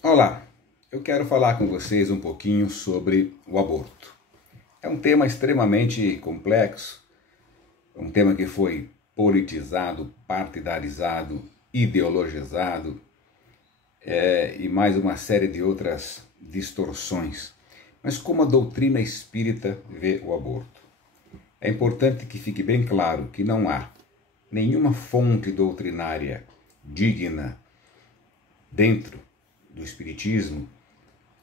Olá, eu quero falar com vocês um pouquinho sobre o aborto. É um tema extremamente complexo, um tema que foi politizado, partidarizado, ideologizado e mais uma série de outras distorções. Mas como a doutrina espírita vê o aborto? É importante que fique bem claro que não há nenhuma fonte doutrinária digna dentro do Espiritismo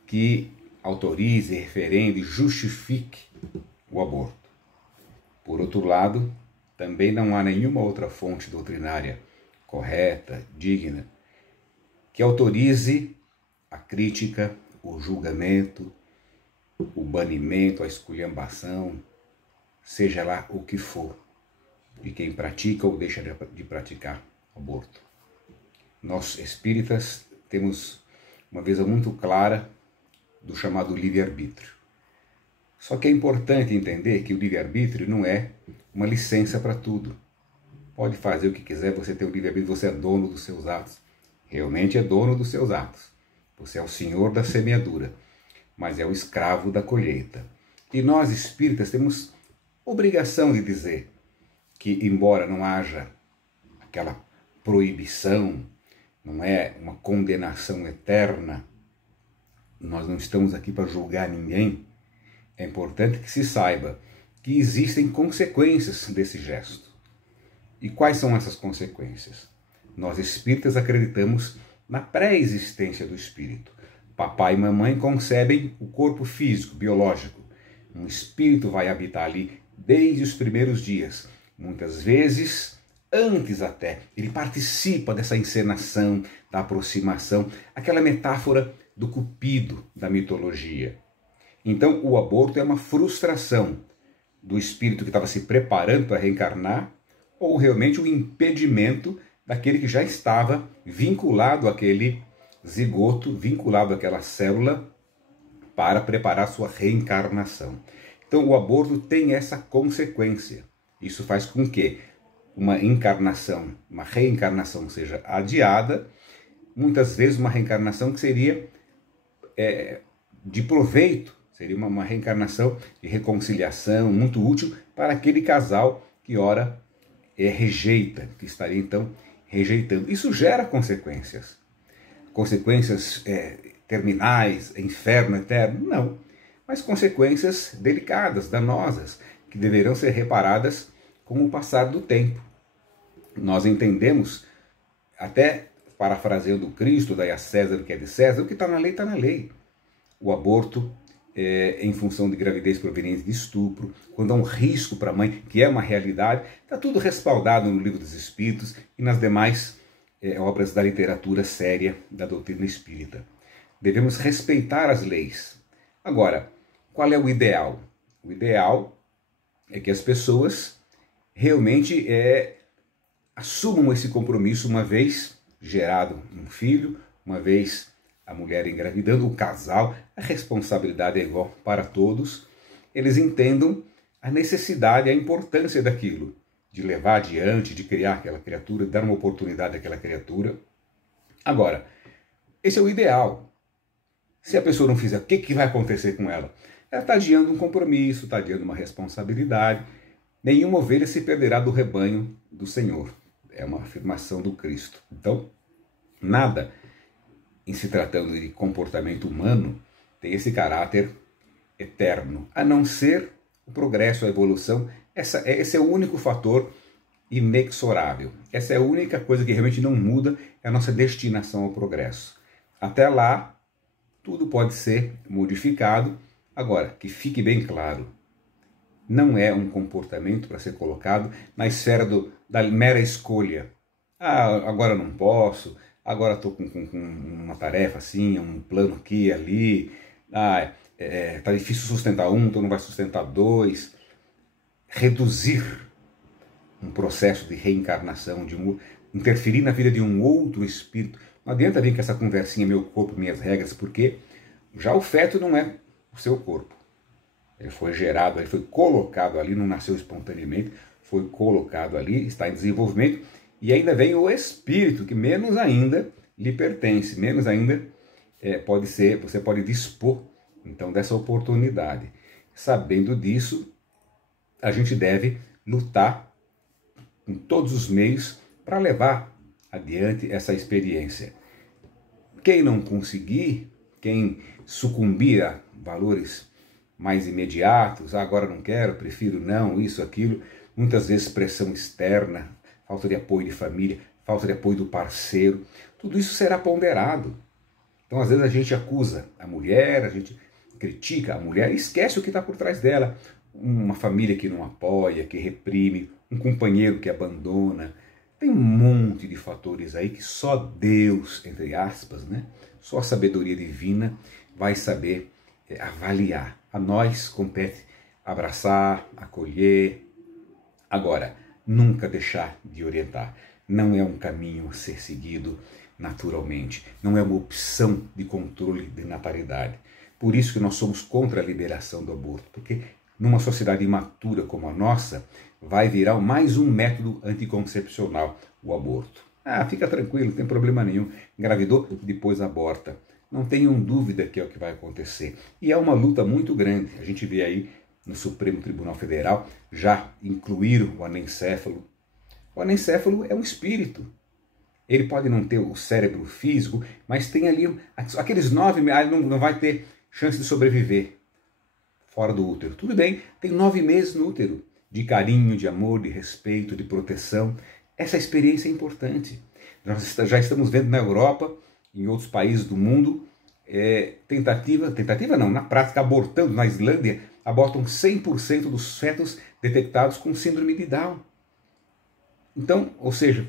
que autorize, referende, justifique o aborto. Por outro lado, também não há nenhuma outra fonte doutrinária correta, digna, que autorize a crítica, o julgamento, o banimento, a esculhambação, seja lá o que for, de quem pratica ou deixa de praticar aborto. Nós espíritas temos uma visão muito clara do chamado livre-arbítrio. Só que é importante entender que o livre-arbítrio não é uma licença para tudo. Pode fazer o que quiser, você tem o livre-arbítrio, você é dono dos seus atos. Realmente é dono dos seus atos. Você é o senhor da semeadura, mas é o escravo da colheita. E nós espíritas temos obrigação de dizer que, embora não haja aquela proibição, não é uma condenação eterna, nós não estamos aqui para julgar ninguém. É importante que se saiba que existem consequências desse gesto. E quais são essas consequências? Nós espíritas acreditamos na pré-existência do espírito. Papai e mamãe concebem o corpo físico, biológico. Um espírito vai habitar ali desde os primeiros dias. Muitas vezes antes até, ele participa dessa encenação, da aproximação, aquela metáfora do cupido da mitologia. Então o aborto é uma frustração do espírito que estava se preparando para reencarnar, ou realmente um impedimento daquele que já estava vinculado àquele zigoto, vinculado àquela célula, para preparar sua reencarnação. Então o aborto tem essa consequência. Isso faz com que uma encarnação, uma reencarnação seja adiada, muitas vezes uma reencarnação que seria de proveito, seria uma reencarnação de reconciliação, muito útil para aquele casal que ora rejeita, que estaria então rejeitando. Isso gera consequências. Consequências terminais, inferno eterno? Não. Mas consequências delicadas, danosas, que deverão ser reparadas com o passar do tempo. Nós entendemos, até parafraseando Cristo, daí a César o que é de César, o que está na lei, está na lei. O aborto em função de gravidez proveniente de estupro, quando há um risco para a mãe, que é uma realidade, está tudo respaldado no Livro dos Espíritos e nas demais obras da literatura séria da doutrina espírita. Devemos respeitar as leis. Agora, qual é o ideal? O ideal é que as pessoas realmente assumam esse compromisso uma vez gerado um filho, uma vez a mulher engravidando, o casal, a responsabilidade é igual para todos, eles entendam a necessidade, a importância daquilo, de levar adiante, de criar aquela criatura, dar uma oportunidade àquela criatura. Agora, esse é o ideal. Se a pessoa não fizer, o que vai acontecer com ela? Ela está adiando um compromisso, está adiando uma responsabilidade. Nenhuma ovelha se perderá do rebanho do Senhor. É uma afirmação do Cristo. Então, nada, em se tratando de comportamento humano, tem esse caráter eterno, a não ser o progresso, a evolução. Esse é o único fator inexorável. Essa é a única coisa que realmente não muda, é a nossa destinação ao progresso. Até lá, tudo pode ser modificado. Agora, que fique bem claro, não é um comportamento para ser colocado na esfera da mera escolha. Ah, agora não posso, agora estou com uma tarefa assim, um plano aqui e ali. Ah, tá difícil sustentar um, então não vai sustentar dois. Reduzir um processo de reencarnação, interferir na vida de um outro espírito. Não adianta vir com essa conversinha, meu corpo, minhas regras, porque já o feto não é o seu corpo. Ele foi gerado, ele foi colocado ali, não nasceu espontaneamente, foi colocado ali, está em desenvolvimento, e ainda vem o espírito, que menos ainda lhe pertence, menos ainda você pode dispor então dessa oportunidade. Sabendo disso, a gente deve lutar com todos os meios para levar adiante essa experiência. Quem não conseguir, quem sucumbir a valores mais imediatos, agora não quero, prefiro não, isso, aquilo, muitas vezes pressão externa, falta de apoio de família, falta de apoio do parceiro, tudo isso será ponderado. Então às vezes a gente acusa a mulher, a gente critica a mulher e esquece o que está por trás dela. Uma família que não apoia, que reprime, um companheiro que abandona. Tem um monte de fatores aí que só Deus, entre aspas, né? Só a sabedoria divina vai saber avaliar. A nós compete abraçar, acolher. Agora, nunca deixar de orientar. Não é um caminho a ser seguido naturalmente. Não é uma opção de controle de natalidade. Por isso que nós somos contra a liberação do aborto, porque numa sociedade imatura como a nossa, vai virar mais um método anticoncepcional, o aborto. Fica tranquilo, não tem problema nenhum. Engravidou, depois aborta. Não tenham dúvida que é o que vai acontecer. E é uma luta muito grande. A gente vê aí no Supremo Tribunal Federal já incluíram o anencéfalo. O anencéfalo é um espírito. Ele pode não ter o cérebro físico, mas tem ali aqueles 9 meses, ele não vai ter chance de sobreviver fora do útero. Tudo bem, tem 9 meses no útero de carinho, de amor, de respeito, de proteção. Essa experiência é importante. Nós já estamos vendo na Europa, em outros países do mundo, tentativa não, na prática, abortando. Na Islândia, abortam 100% dos fetos detectados com síndrome de Down. Então, ou seja,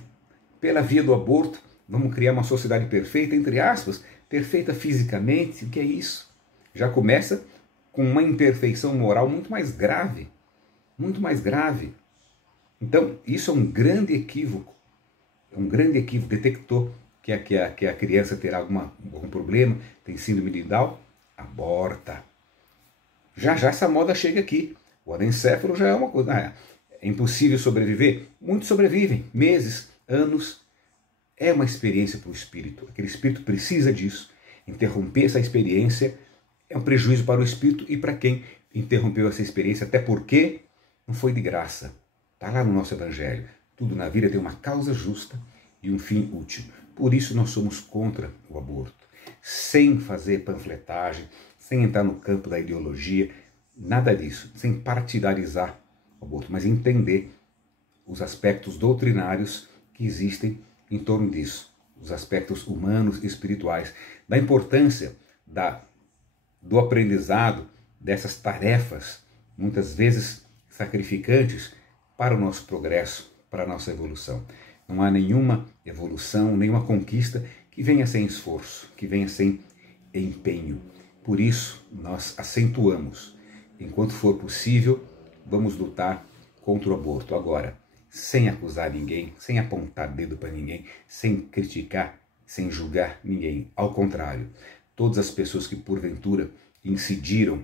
pela via do aborto, vamos criar uma sociedade perfeita, entre aspas, perfeita fisicamente. O que é isso? Já começa com uma imperfeição moral muito mais grave. Muito mais grave. Então, isso é um grande equívoco. É um grande equívoco. Detectou que a criança terá algum problema, tem síndrome de Down, aborta. Já essa moda chega aqui. O anencéfalo já é uma coisa. É impossível sobreviver? Muitos sobrevivem, meses, anos. É uma experiência para o espírito. Aquele espírito precisa disso. Interromper essa experiência é um prejuízo para o espírito e para quem interrompeu essa experiência, até porque não foi de graça. Está lá no nosso Evangelho. Tudo na vida tem uma causa justa e um fim útil. Por isso nós somos contra o aborto. Sem fazer panfletagem, sem entrar no campo da ideologia, nada disso. Sem partidarizar o aborto, mas entender os aspectos doutrinários que existem em torno disso. Os aspectos humanos e espirituais. Da importância do aprendizado dessas tarefas, muitas vezes sacrificantes, para o nosso progresso, para a nossa evolução. Não há nenhuma evolução, nenhuma conquista que venha sem esforço, que venha sem empenho. Por isso, nós acentuamos, enquanto for possível, vamos lutar contra o aborto. Agora, sem acusar ninguém, sem apontar dedo para ninguém, sem criticar, sem julgar ninguém. Ao contrário, todas as pessoas que porventura incidiram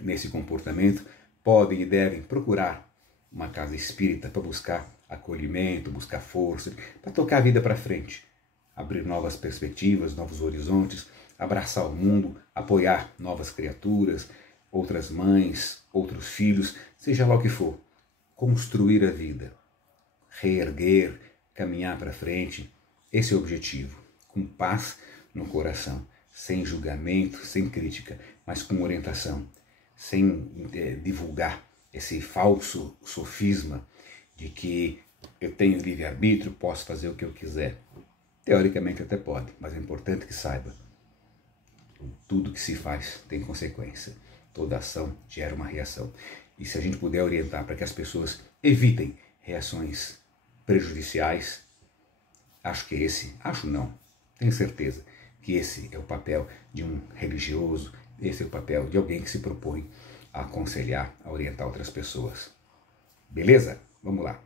nesse comportamento podem e devem procurar uma casa espírita para buscar acolhimento, buscar força, para tocar a vida para frente, abrir novas perspectivas, novos horizontes, abraçar o mundo, apoiar novas criaturas, outras mães, outros filhos, seja lá o que for, construir a vida, reerguer, caminhar para frente, esse é o objetivo, com paz no coração, sem julgamento, sem crítica, mas com orientação, sem divulgar esse falso sofisma de que eu tenho livre-arbítrio, posso fazer o que eu quiser. Teoricamente até pode, mas é importante que saiba, tudo que se faz tem consequência. Toda ação gera uma reação. E se a gente puder orientar para que as pessoas evitem reações prejudiciais, tenho certeza que esse é o papel de um religioso, esse é o papel de alguém que se propõe a aconselhar, a orientar outras pessoas. Beleza? Vamos lá.